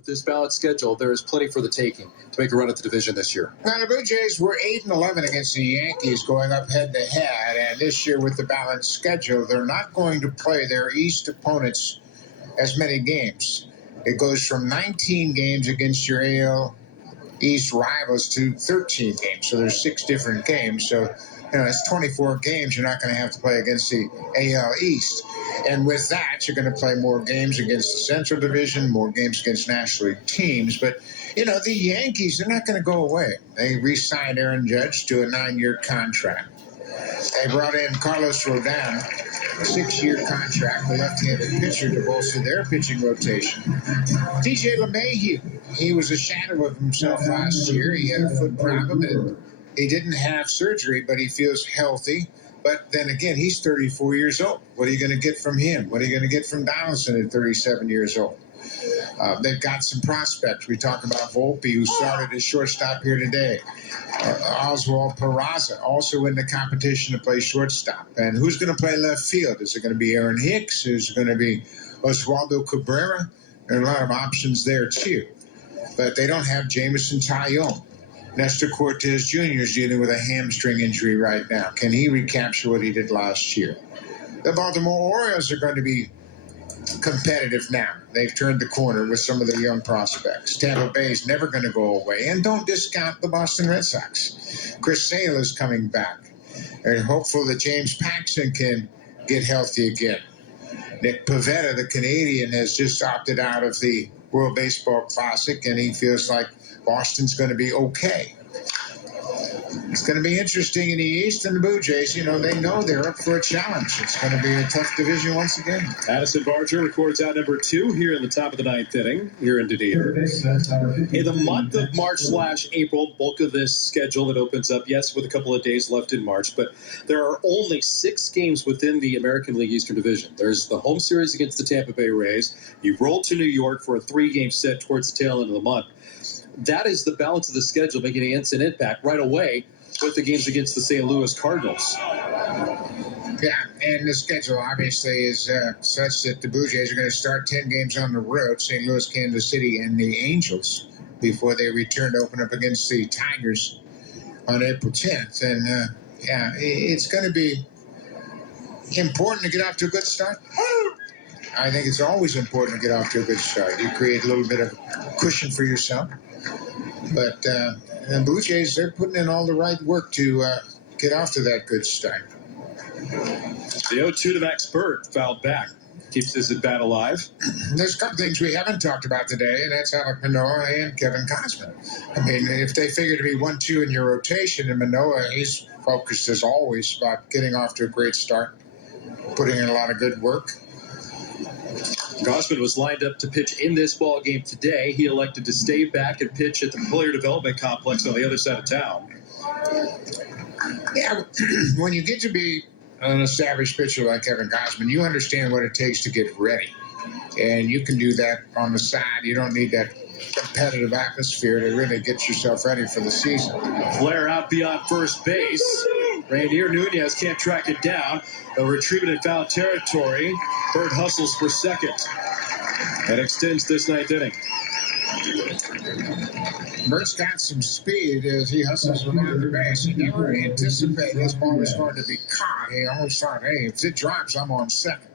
With this balanced schedule, there is plenty for the taking to make a run at the division this year. Now, the Blue Jays were 8-11 against the Yankees going up head-to-head, and this year with the balanced schedule, they're not going to play their East opponents as many games. It goes from 19 games against your AL East rivals to 13 games, so there's 6 different games. So, it's 24 games you're not going to have to play against the AL East. And with that, you're going to play more games against the Central Division, more games against National League teams. But, the Yankees, they're not going to go away. They re-signed Aaron Judge to a 9-year contract. They brought in Carlos Rodon, a 6-year contract, the left-handed pitcher, to bolster their pitching rotation. DJ LeMahieu, he was a shadow of himself last year. He had a foot problem, and he didn't have surgery, but he feels healthy. But then again, he's 34 years old. What are you going to get from him? What are you going to get from Donaldson at 37 years old? They've got some prospects. We talk about Volpe, who started as shortstop here today. Oswald Peraza, also in the competition to play shortstop. And who's going to play left field? Is it going to be Aaron Hicks? Is it going to be Oswaldo Cabrera? There are a lot of options there, too. But they don't have Jameson Taillon. Nestor Cortez Jr. is dealing with a hamstring injury right now. Can he recapture what he did last year? The Baltimore Orioles are going to be competitive now. They've turned the corner with some of the young prospects. Tampa Bay is never going to go away. And don't discount the Boston Red Sox. Chris Sale is coming back. They're hopeful that James Paxton can get healthy again. Nick Pivetta, the Canadian, has just opted out of the World Baseball Classic, and he feels like Boston's going to be okay. It's going to be interesting in the East, and the Blue Jays, they know they're up for a challenge. It's going to be a tough division once again. Addison Barger records out number 2 here in the top of the 9th inning here in Dunedin. In the month of March/April, bulk of this schedule that opens up, yes, with a couple of days left in March, but there are only 6 games within the American League Eastern Division. There's the home series against the Tampa Bay Rays. You roll to New York for a 3-game set towards the tail end of the month. That is the balance of the schedule, making an instant impact right away with the games against the St. Louis Cardinals. Yeah, and the schedule obviously is such that the Blue Jays are going to start 10 games on the road, St. Louis, Kansas City, and the Angels, before they return to open up against the Tigers on April 10th. And, it's going to be important to get off to a good start. I think it's always important to get off to a good start. You create a little bit of cushion for yourself. But the Blue Jays, they're putting in all the right work to get off to that good start. The 0-2 to Max Bird fouled back. Keeps this at bat alive. There's a couple things we haven't talked about today, and that's Alek Manoah and Kevin Gausman. I mean, if they figure to be 1-2 in your rotation, and Manoah, he's focused as always about getting off to a great start, putting in a lot of good work. Gausman was lined up to pitch in this ball game today. He elected to stay back and pitch at the Player Development Complex on the other side of town. Yeah, when you get to be an established pitcher like Kevin Gausman, you understand what it takes to get ready. And you can do that on the side. You don't need that competitive atmosphere to really get yourself ready for the season. Flare out beyond first base. Rainier Nunez can't track it down. A retrievement in foul territory. Bird hustles for second. And extends this 9th inning. Bird's got some speed as he hustles around the base. He never anticipated this ball was going to be caught. He always thought, hey, if it drops, I'm on second.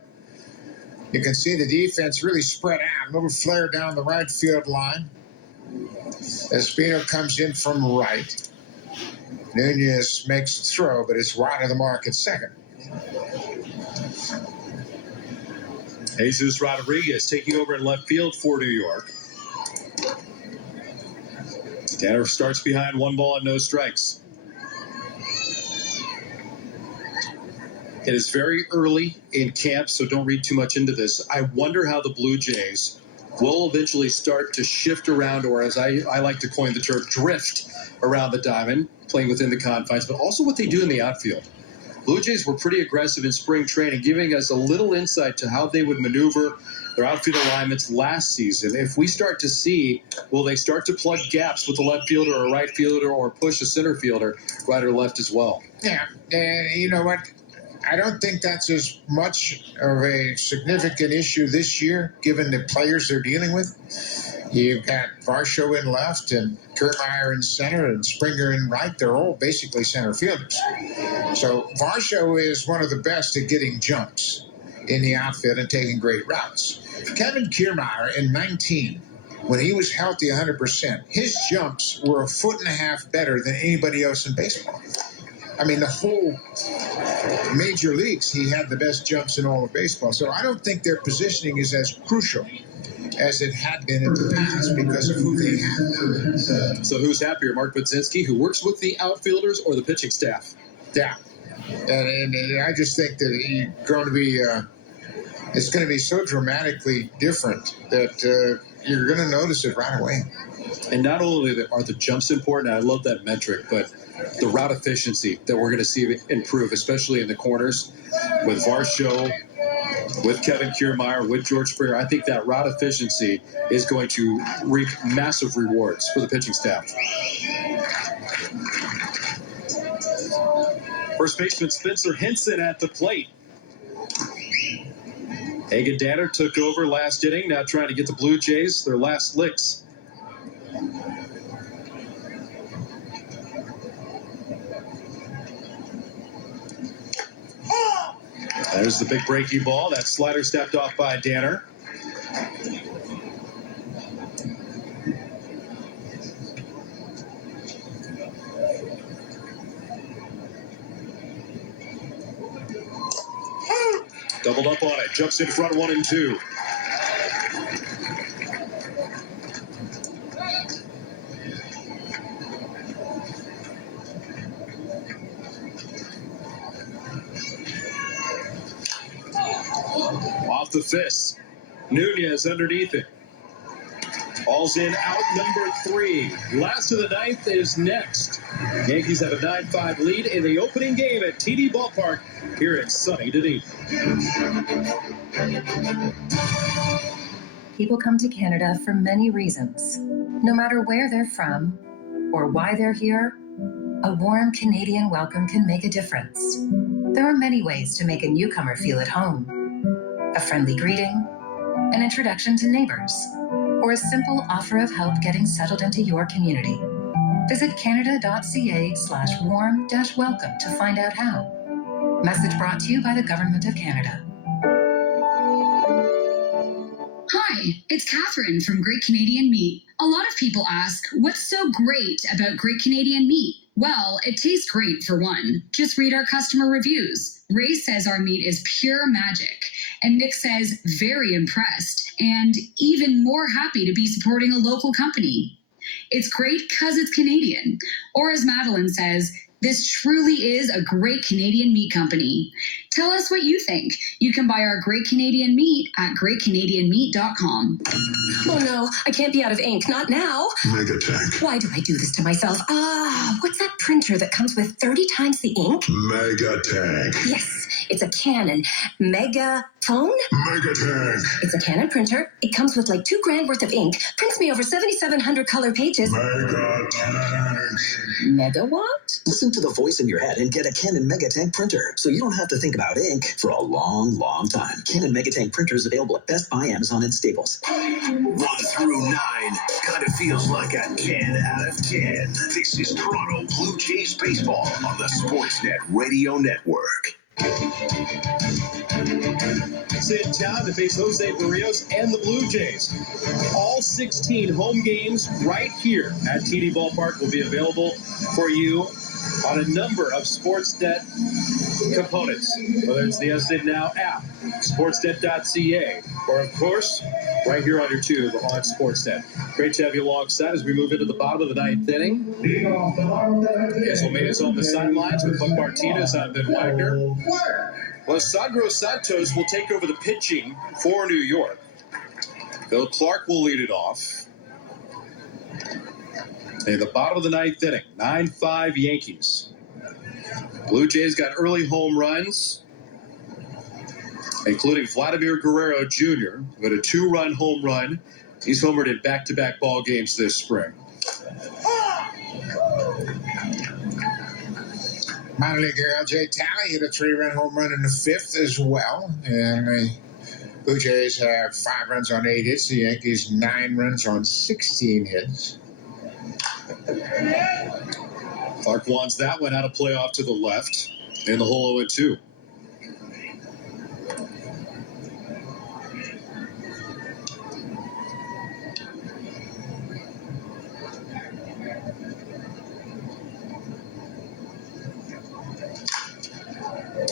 You can see the defense really spread out. A little flare down the right field line. Espino comes in from right. Nunez makes the throw, but it's wide of the mark at second. Jesus Rodriguez taking over in left field for New York. Tanner starts behind 1 ball and no strikes. It is very early in camp, so don't read too much into this. I wonder how the Blue Jays will eventually start to shift around, or as I like to coin the term, drift around the diamond, playing within the confines, but also what they do in the outfield. Blue Jays were pretty aggressive in spring training, giving us a little insight to how they would maneuver their outfield alignments last season. If we start to see, will they start to plug gaps with a left fielder or a right fielder, or push a center fielder right or left as well? Yeah, and you know what? I don't think that's as much of a significant issue this year, given the players they're dealing with. You've got Varsho in left and Kiermaier in center and Springer in right. They're all basically center fielders. So Varsho is one of the best at getting jumps in the outfield and taking great routes. Kevin Kiermaier in 19, when he was healthy 100%, his jumps were a foot and a half better than anybody else in baseball. I mean, the whole major leagues, he had the best jumps in all of baseball. So I don't think their positioning is as crucial as it had been in the past because of who they have. So who's happier, Mark Budzinski, who works with the outfielders, or the pitching staff? Yeah. And I just think that it's going to be so dramatically different that you're going to notice it right away. And not only are the jumps important, I love that metric, but the route efficiency that we're going to see improve, especially in the corners with Varsho, with Kevin Kiermaier, with George Springer. I think that route efficiency is going to reap massive rewards for the pitching staff. First baseman Spencer Henson at the plate. Hagen Danner took over last inning, now trying to get the Blue Jays their last licks. There's the big breaking ball. That slider stepped off by Danner. Doubled up on it. Jumps in front, 1-2. Off the fist. Nunez underneath it. Ball's in, out number 3. Last of the ninth is next. Yankees have a 9-5 lead in the opening game at TD Ballpark here in sunny Dunedin. People come to Canada for many reasons. No matter where they're from or why they're here, a warm Canadian welcome can make a difference. There are many ways to make a newcomer feel at home. A friendly greeting, an introduction to neighbors, or a simple offer of help getting settled into your community. Visit canada.ca/warm-welcome to find out how. Message brought to you by the Government of Canada. Hi, it's Catherine from Great Canadian Meat. A lot of people ask, what's so great about Great Canadian Meat? Well, it tastes great for one. Just read our customer reviews. Ray says our meat is pure magic. And Nick says, very impressed and even more happy to be supporting a local company. It's great because it's Canadian. Or as Madeline says, this truly is a great Canadian meat company. Tell us what you think. You can buy our Great Canadian Meat at greatcanadianmeat.com. Oh no, I can't be out of ink. Not now. Megatank. Why do I do this to myself? What's that printer that comes with 30 times the ink? Megatank. Yes, it's a Canon Megatone. Megatank. It's a Canon printer. It comes with like $2,000 worth of ink. Prints me over 7,700 color pages. Megatank. Megawatt? Listen to the voice in your head and get a Canon Megatank printer, so you don't have to think about ink for a long, long time. Canon Megatank printer is available at Best Buy, Amazon, and Staples. 1 through 9. Kinda feels like a 10 out of 10. This is Toronto Blue Jays baseball on the Sportsnet Radio Network. It's in town to face Jose Barrios and the Blue Jays. All 16 home games right here at TD Ballpark will be available for you on a number of Sportsnet components, whether it's the SN Now app, sportsnet.ca, or of course, right here on your tube on Sportsnet. Great to have you alongside as we move into the bottom of the ninth inning. Hazel made his on the sidelines with Buck Martinez. I'm Ben Wagner. Lissandro Santos will take over the pitching for New York. Bill Clark will lead it off. In the bottom of the ninth inning, 9-5 Yankees. Blue Jays got early home runs, including Vladimir Guerrero Jr., who had a 2-run home run. He's homered in back-to-back ball games this spring. Minor leaguer L.J. Talley hit a 3-run home run in the 5th as well. And Blue Jays have 5 runs on 8 hits. The Yankees 9 runs on 16 hits. Clark wants that one out of play off to the left in the hole 0-2.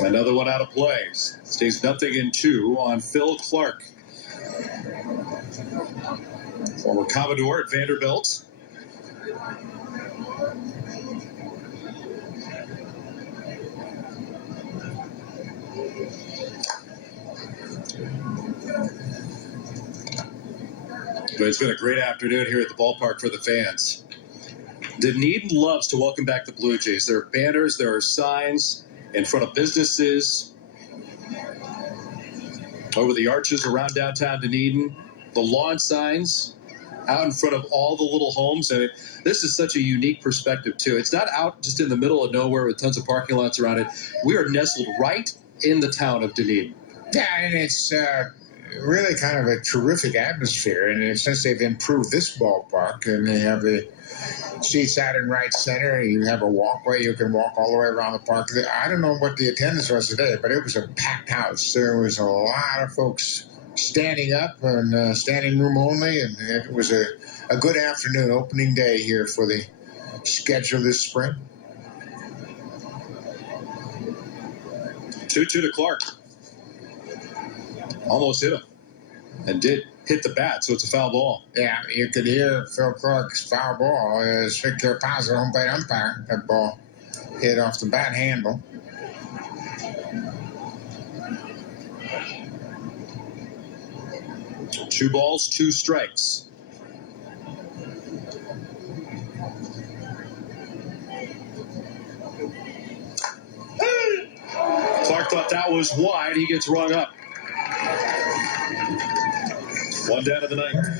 Another one out of play. Stays 0-2 on Phil Clark. Former Commodore at Vanderbilt. But it's been a great afternoon here at the ballpark for the fans. Dunedin loves to welcome back the Blue Jays. There are banners, there are signs in front of businesses, over the arches around downtown Dunedin, the lawn signs out in front of all the little homes. I mean, this is such a unique perspective, too. It's not out just in the middle of nowhere with tons of parking lots around it. We are nestled right in the town of Dunedin. Yeah, and it's really kind of a terrific atmosphere. And since they've improved this ballpark and they have the seats out in right center, you have a walkway, you can walk all the way around the park. I don't know what the attendance was today, but it was a packed house. There was a lot of folks standing up and standing room only, and it was a good afternoon, opening day here for the schedule this spring. 2-2 to Clark. Almost hit him and did hit the bat, so it's a foul ball. Yeah, you could hear Phil Clark's foul ball as Victor Paz, home plate umpire. That ball hit off the bat handle. Two balls, 2 strikes. Clark thought that was wide. He gets rung up. 1 down to the 9th.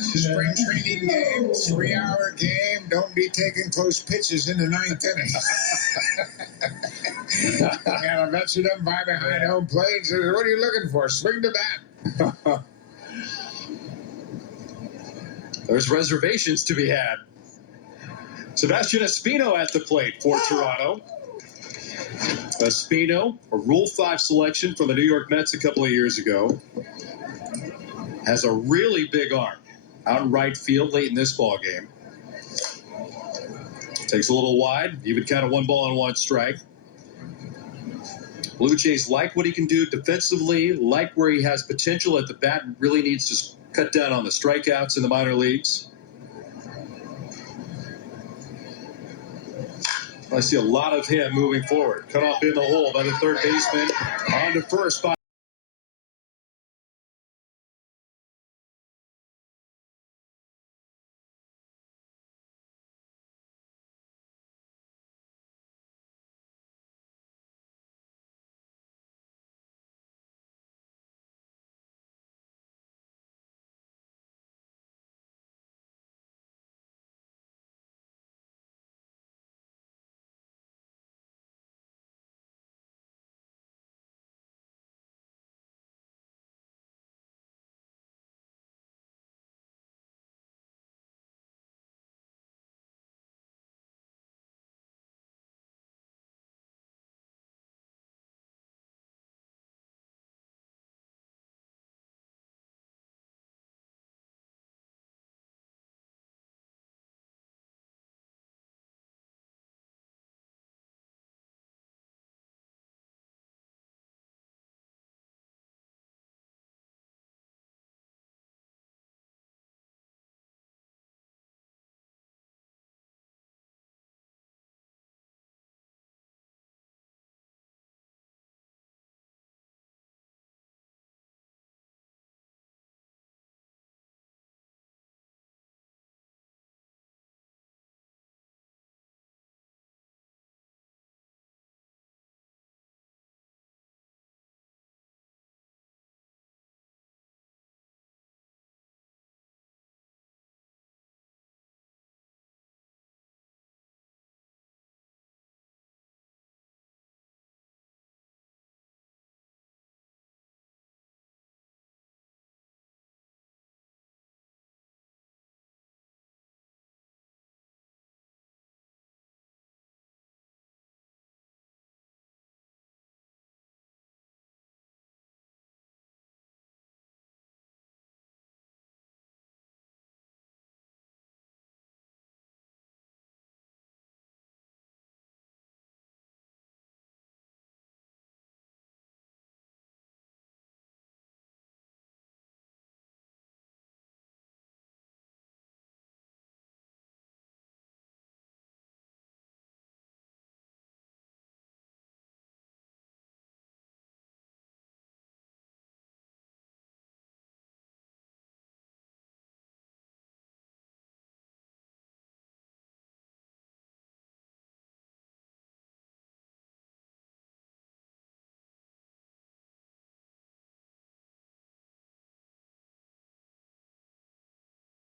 Spring training game, 3-hour game. Don't be taking close pitches in the 9th inning. And a veteran umpire behind home plate says, "What are you looking for? Swing the bat." There's reservations to be had. Sebastian Espino at the plate for Toronto. Espino, a Rule 5 selection from the New York Mets a couple of years ago, has a really big arm out in right field late in this ball game. Takes a little wide, even count of 1 ball and 1 strike. Blue Jays like what he can do defensively, like where he has potential at the bat, and really needs to cut down on the strikeouts in the minor leagues. I see a lot of him moving forward. Cut off in the hole by the third baseman. On to first by